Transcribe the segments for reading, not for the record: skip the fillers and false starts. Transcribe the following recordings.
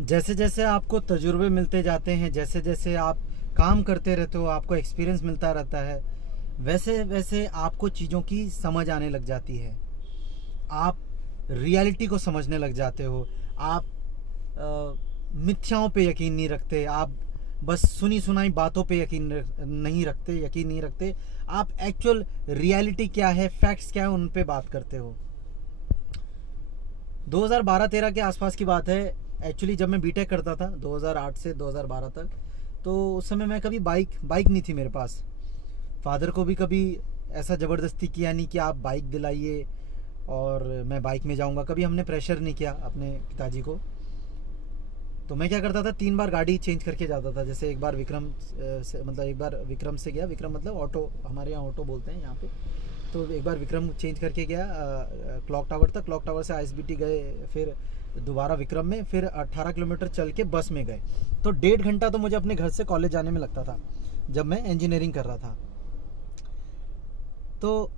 जैसे जैसे आपको तजुर्बे मिलते जाते हैं, जैसे जैसे आप काम करते रहते हो, आपको एक्सपीरियंस मिलता रहता है, वैसे वैसे आपको चीज़ों की समझ आने लग जाती है। आप रियलिटी को समझने लग जाते हो। आप मिथ्याओं पे यकीन नहीं रखते। आप बस सुनी सुनाई बातों पे यकीन नहीं रखते। आप एक्चुअल रियलिटी क्या है, फैक्ट्स क्या है, उन पे बात करते हो। 2012-13 के आसपास की बात है। एक्चुअली जब मैं बीटेक करता था 2008 से 2012 तक, तो उस समय मैं कभी बाइक नहीं थी मेरे पास। फादर को भी कभी ऐसा ज़बरदस्ती किया नहीं कि आप बाइक दिलाइए और मैं बाइक में जाऊंगा, कभी हमने प्रेशर नहीं किया अपने पिताजी को। तो मैं क्या करता था, 3 बार गाड़ी चेंज करके जाता था। जैसे एक बार विक्रम से, मतलब एक बार विक्रम से गया, विक्रम मतलब ऑटो, हमारे यहाँ ऑटो बोलते हैं यहाँ पे। तो एक बार विक्रम चेंज करके गया क्लॉक टावर तक, क्लॉक टावर से आईएसबीटी गए, फिर दोबारा विक्रम में, फिर 18 किलोमीटर चल के बस में गए। तो 1.5 घंटा तो मुझे अपने घर से कॉलेज जाने में लगता था जब मैं इंजीनियरिंग कर रहा था। तो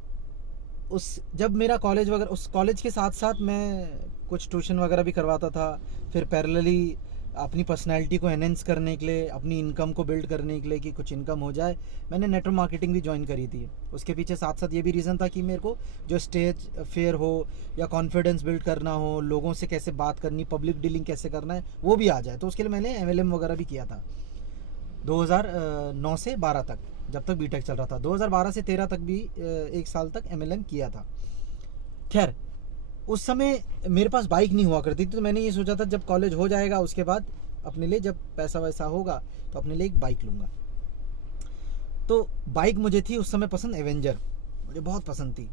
उस जब मेरा कॉलेज वगैरह, उस कॉलेज के साथ साथ मैं कुछ ट्यूशन वगैरह भी करवाता था। फिर पैरेलली अपनी पर्सनैलिटी को एनहेंस करने के लिए, अपनी इनकम को बिल्ड करने के लिए कि कुछ इनकम हो जाए, मैंने नेटवर्क मार्केटिंग भी ज्वाइन करी थी। उसके पीछे साथ साथ ये भी रीज़न था कि मेरे को जो स्टेज फेयर हो या कॉन्फिडेंस बिल्ड करना हो, लोगों से कैसे बात करनी, पब्लिक डीलिंग कैसे करना है, वो भी आ जाए। तो उसके लिए मैंने एमएलएम वगैरह भी किया था 2009 से 12 तक, जब तक बीटेक चल रहा था। 2012 से 13 तक भी 1 साल तक एमएलएम किया था। खैर, उस समय मेरे पास बाइक नहीं हुआ करती थी, तो मैंने ये सोचा था जब कॉलेज हो जाएगा उसके बाद अपने लिए, जब पैसा वैसा होगा तो अपने लिए एक बाइक लूँगा। तो बाइक मुझे थी उस समय पसंद, एवेंजर मुझे बहुत पसंद थी।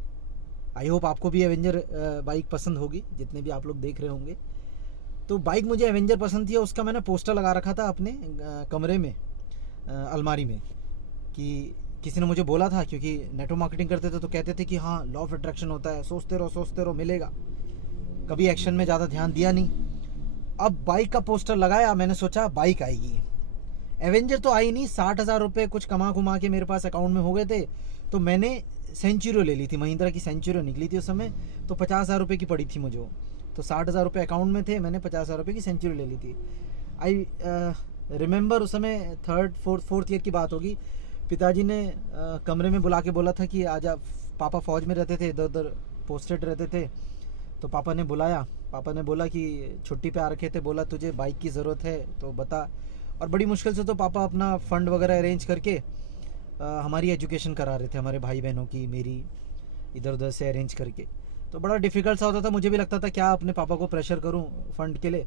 आई होप आपको भी एवेंजर बाइक पसंद होगी, जितने भी आप लोग देख रहे होंगे। तो बाइक मुझे एवेंजर पसंद थी और उसका मैंने पोस्टर लगा रखा था अपने कमरे में, अलमारी में। कि किसी ने मुझे बोला था, क्योंकि नेटवर्क मार्केटिंग करते थे तो कहते थे कि हाँ लॉ ऑफ अट्रैक्शन होता है, सोचते रहो मिलेगा। कभी एक्शन में ज़्यादा ध्यान दिया नहीं। अब बाइक का पोस्टर लगाया, मैंने सोचा बाइक आएगी। एवेंजर तो आई नहीं। 60,000 रुपये कुछ कमा कुमा के मेरे पास अकाउंट में हो गए थे। तो मैंने सेंचुरियो ले ली थी, महिंद्रा की सेंचुरियो निकली थी उस समय। तो 50,000 रुपये की पड़ी थी मुझे। तो 60,000 रुपये अकाउंट में थे, मैंने 50,000 रुपये की सेंचुरी ले ली थी। आई रिमेंबर उस समय फोर्थ ईयर की बात होगी। पिताजी ने कमरे में बुला के बोला था कि आजा। पापा फौज में रहते थे, इधर उधर पोस्टेड रहते थे। तो पापा ने बुलाया, पापा ने बोला कि छुट्टी पे आ रखे थे, बोला तुझे बाइक की ज़रूरत है तो बता। और बड़ी मुश्किल से तो पापा अपना फ़ंड वगैरह अरेंज करके हमारी एजुकेशन करा रहे थे, हमारे भाई बहनों की, मेरी, इधर उधर से अरेंज करके। तो बड़ा डिफ़िकल्ट सा होता था। मुझे भी लगता था क्या अपने पापा को प्रेशर करूं फ़ंड के लिए,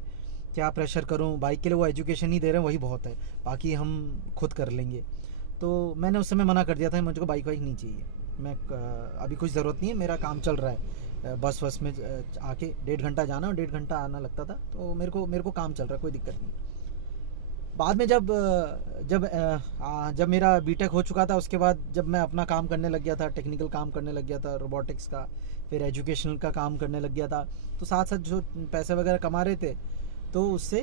क्या प्रेशर करूं बाइक के लिए, वो एजुकेशन ही दे रहे हैं वही बहुत है, बाकी हम खुद कर लेंगे। तो मैंने उस समय मना कर दिया था, मुझको बाइक वाइक नहीं चाहिए, मैं अभी कुछ ज़रूरत नहीं है, मेरा काम चल रहा है। बस वस में आके 1.5 घंटा जाना और 1.5 घंटा आना लगता था, तो मेरे को काम चल रहा है, कोई दिक्कत नहीं। बाद में जब मेरा बीटेक हो चुका था, उसके बाद जब मैं अपना काम करने लग गया था, टेक्निकल काम करने लग गया था रोबोटिक्स का, फिर एजुकेशनल का काम करने लग गया था, तो साथ साथ जो पैसे वगैरह कमा रहे थे तो उससे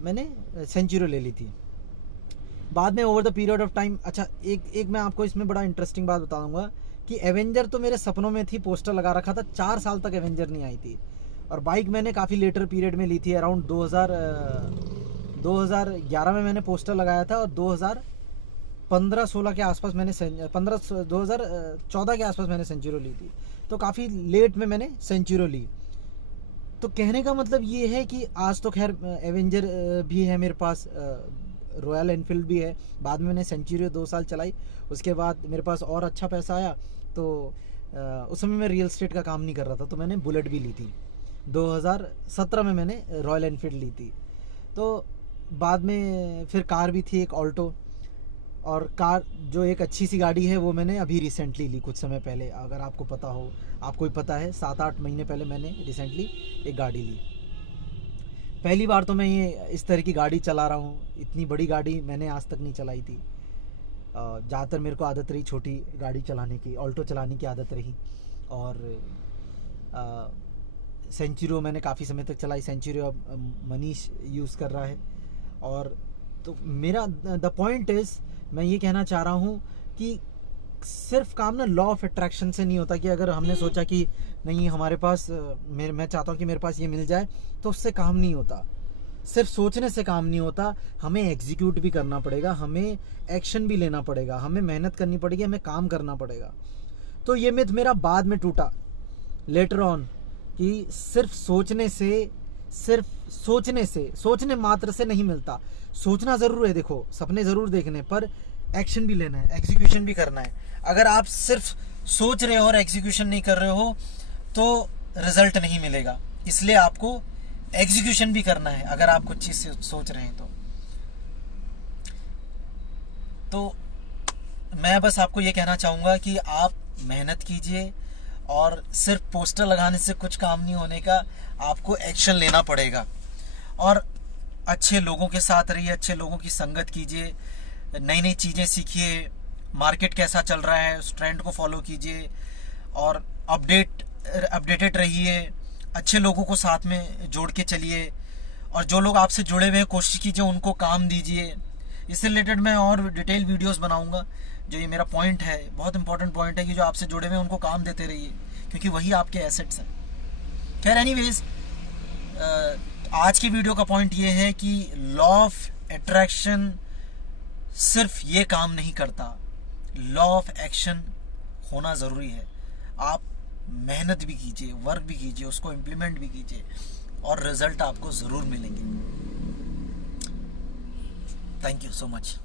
मैंने सेंचुरी ले ली थी। बाद में over the period of time, अच्छा एक मैं आपको इसमें बड़ा इंटरेस्टिंग बात बताऊंगा कि एवेंजर तो मेरे सपनों में थी, पोस्टर लगा रखा था, 4 साल तक एवेंजर नहीं आई थी। और बाइक मैंने काफ़ी लेटर पीरियड में ली थी, अराउंड 2011 में मैंने पोस्टर लगाया था, और 2015-16 के आसपास मैंने 2014 के आसपास मैंने सेंचुरी ली थी। तो काफ़ी लेट में मैंने सेंचुरी ली। तो कहने का मतलब ये है कि आज तो खैर एवेंजर भी है मेरे पास, रॉयल एनफील्ड भी है। बाद में मैंने सेंचुरी 2 साल चलाई, उसके बाद मेरे पास और अच्छा पैसा आया। तो उस समय मैं रियल एस्टेट का काम नहीं कर रहा था, तो मैंने बुलेट भी ली थी। 2017 में मैंने रॉयल एनफील्ड ली थी। तो बाद में फिर कार भी थी एक ऑल्टो, और कार जो एक अच्छी सी गाड़ी है वो मैंने अभी रिसेंटली ली, कुछ समय पहले। अगर आपको पता हो, आपको भी पता है, 7-8 महीने पहले मैंने रिसेंटली एक गाड़ी ली। पहली बार तो मैं ये इस तरह की गाड़ी चला रहा हूँ। इतनी बड़ी गाड़ी मैंने आज तक नहीं चलाई थी। ज़्यादातर मेरे को आदत रही छोटी गाड़ी चलाने की, ऑल्टो चलाने की आदत रही। और सेंचुरी मैंने काफ़ी समय तक चलाई, सेंचुरी अब मनीष यूज़ कर रहा है। और तो मेरा द पॉइंट इज़, मैं ये कहना चाह रहा हूँ कि सिर्फ काम ना लॉ ऑफ अट्रैक्शन से नहीं होता कि अगर हमने सोचा कि नहीं हमारे पास मैं चाहता हूँ कि मेरे पास ये मिल जाए, तो उससे काम नहीं होता। सिर्फ सोचने से काम नहीं होता, हमें एग्जीक्यूट भी करना पड़ेगा, हमें एक्शन भी लेना पड़ेगा, हमें मेहनत करनी पड़ेगी, हमें काम करना पड़ेगा। तो ये मिथ मेरा बाद में टूटा, लेटर ऑन, कि सिर्फ सोचने से, सोचने मात्र से नहीं मिलता। सोचना ज़रूर है, देखो सपने ज़रूर देखने, पर एक्शन भी लेना है, एग्जीक्यूशन भी करना है। अगर आप सिर्फ सोच रहे हो और एग्जीक्यूशन नहीं कर रहे हो तो रिजल्ट नहीं मिलेगा। इसलिए आपको एग्जीक्यूशन भी करना है अगर आप कुछ चीज़ सोच रहे हैं तो मैं बस आपको ये कहना चाहूँगा कि आप मेहनत कीजिए, और सिर्फ पोस्टर लगाने से कुछ काम नहीं होने का, आपको एक्शन लेना पड़ेगा। और अच्छे लोगों के साथ रहिए, अच्छे लोगों की संगत कीजिए, नई नई चीज़ें सीखिए, मार्केट कैसा चल रहा है उस ट्रेंड को फॉलो कीजिए, और अपडेटेड रहिए, अच्छे लोगों को साथ में जोड़ के चलिए, और जो लोग आपसे जुड़े हुए हैं कोशिश कीजिए उनको काम दीजिए। इससे रिलेटेड मैं और डिटेल वीडियोस बनाऊंगा। जो ये मेरा पॉइंट है, बहुत इंपॉर्टेंट पॉइंट है कि जो आपसे जुड़े हुए हैं उनको काम देते रहिए, क्योंकि वही आपके एसेट्स हैं। खैर एनीवेज, आज की वीडियो का पॉइंट ये है कि लॉ ऑफ अट्रैक्शन सिर्फ ये काम नहीं करता, लॉ ऑफ एक्शन होना ज़रूरी है। आप मेहनत भी कीजिए, वर्क भी कीजिए, उसको इम्प्लीमेंट भी कीजिए, और रिजल्ट आपको ज़रूर मिलेंगे। Thank you so much.